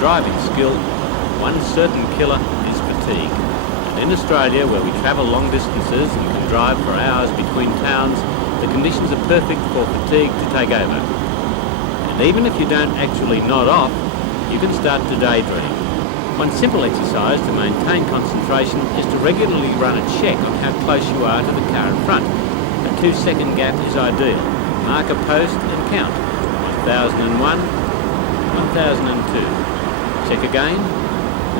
driving skill, one certain killer is fatigue. And in Australia, where we travel long distances and can drive for hours between towns, the conditions are perfect for fatigue to take over. And even if you don't actually nod off, you can start to daydream. One simple exercise to maintain concentration is to regularly run a check on how close you are to the car in front. A 2-second gap is ideal. Mark a post and count. 1001, 1002. Check again.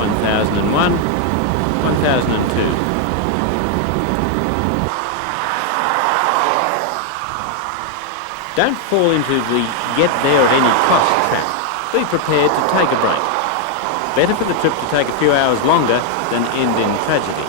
1001, 1002. Don't fall into the get there at any cost trap. Be prepared to take a break. Better for the trip to take a few hours longer than end in tragedy.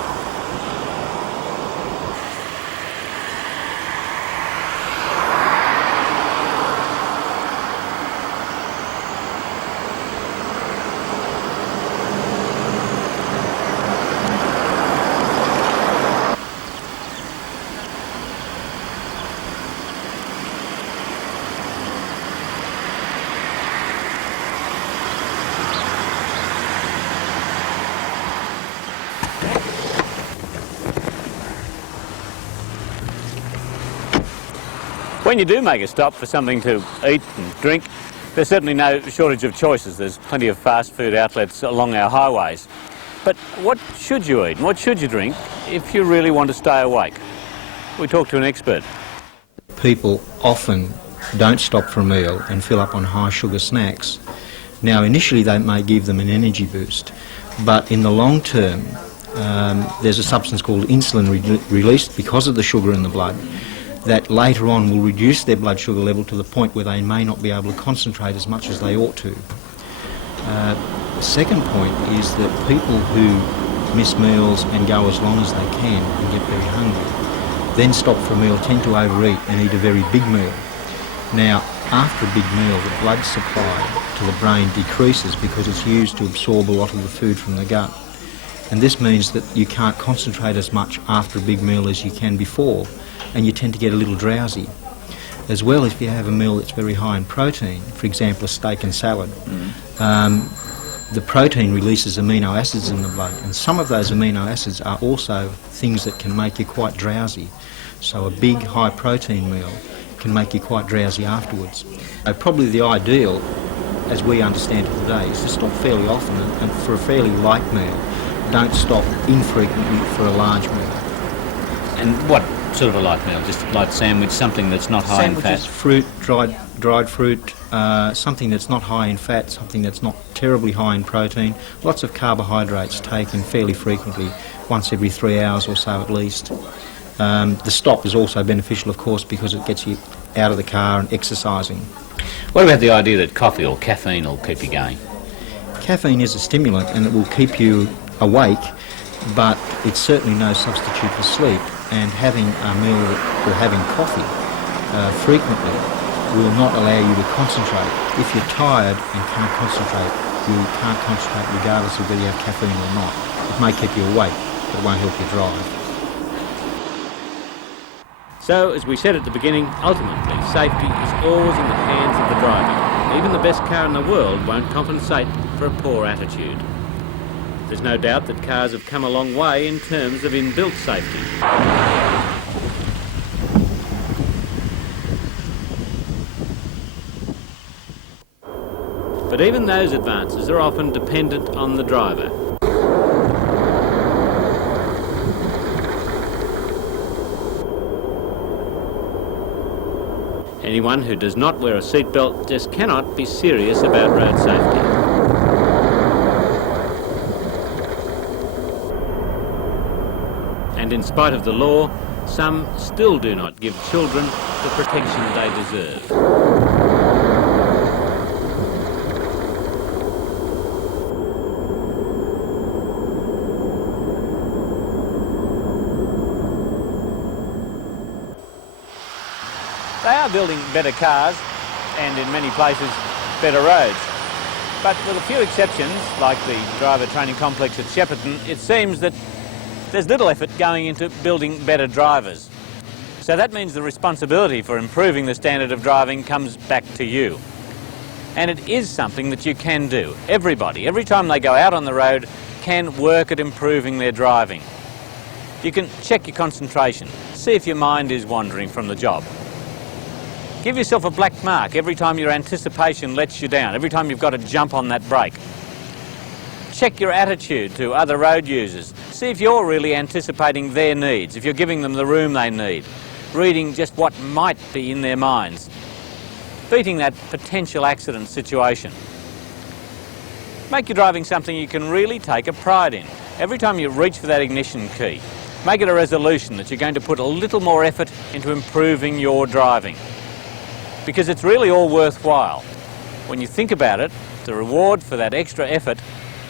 When you do make a stop for something to eat and drink, there's certainly no shortage of choices. There's plenty of fast food outlets along our highways. But what should you eat and what should you drink if you really want to stay awake? We talked to an expert. People often don't stop for a meal and fill up on high sugar snacks. Now initially they may give them an energy boost, but in the long term there's a substance called insulin released because of the sugar in the blood that later on will reduce their blood sugar level to the point where they may not be able to concentrate as much as they ought to. The second point is that people who miss meals and go as long as they can and get very hungry, then stop for a meal, tend to overeat and eat a very big meal. Now, after a big meal, the blood supply to the brain decreases because it's used to absorb a lot of the food from the gut. And this means that you can't concentrate as much after a big meal as you can before, and you tend to get a little drowsy. As well, if you have a meal that's very high in protein, for example a steak and salad, the protein releases amino acids in the blood, and some of those amino acids are also things that can make you quite drowsy. So a big high protein meal can make you quite drowsy afterwards. Probably the ideal, as we understand it today, is to stop fairly often and for a fairly light meal. Don't stop infrequently for a large meal. And what sort of a light meal? Just a light sandwich, something that's not high in fat? Sandwiches, fruit, dried fruit, something that's not high in fat, something that's not terribly high in protein. Lots of carbohydrates taken fairly frequently, once every 3 hours or so at least. The stop is also beneficial, of course, because it gets you out of the car and exercising. What about the idea that coffee or caffeine will keep you going? Caffeine is a stimulant and it will keep you awake, but it's certainly no substitute for sleep. And having a meal or having coffee frequently will not allow you to concentrate. If you're tired and can't concentrate, you can't concentrate regardless of whether you have caffeine or not. It may keep you awake, but it won't help you drive. So, as we said at the beginning, ultimately safety is always in the hands of the driver. Even the best car in the world won't compensate for a poor attitude. There's no doubt that cars have come a long way in terms of inbuilt safety. But even those advances are often dependent on the driver. Anyone who does not wear a seatbelt just cannot be serious about road safety. And in spite of the law, some still do not give children the protection they deserve. They are building better cars and in many places better roads. But with a few exceptions, like the driver training complex at Shepparton, it seems that there's little effort going into building better drivers. So that means the responsibility for improving the standard of driving comes back to you. And it is something that you can do. Everybody, every time they go out on the road, can work at improving their driving. You can check your concentration, see if your mind is wandering from the job. Give yourself a black mark every time your anticipation lets you down, every time you've got to jump on that brake. Check your attitude to other road users. See if you're really anticipating their needs, if you're giving them the room they need, reading just what might be in their minds, beating that potential accident situation. Make your driving something you can really take a pride in. Every time you reach for that ignition key, make it a resolution that you're going to put a little more effort into improving your driving. Because it's really all worthwhile. When you think about it, the reward for that extra effort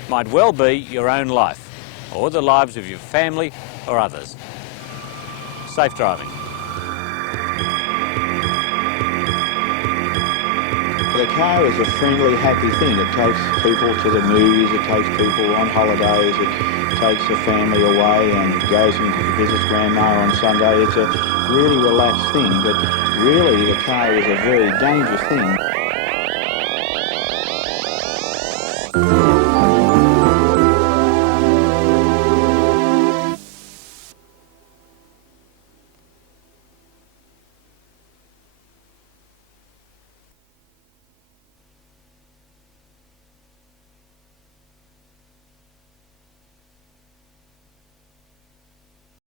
might well be your own life, or the lives of your family or others. Safe driving. The car is a friendly, happy thing. It takes people to the movies, it takes people on holidays, it takes a family away and goes and visits grandma on Sunday. It's a really relaxed thing, but really the car is a very dangerous thing.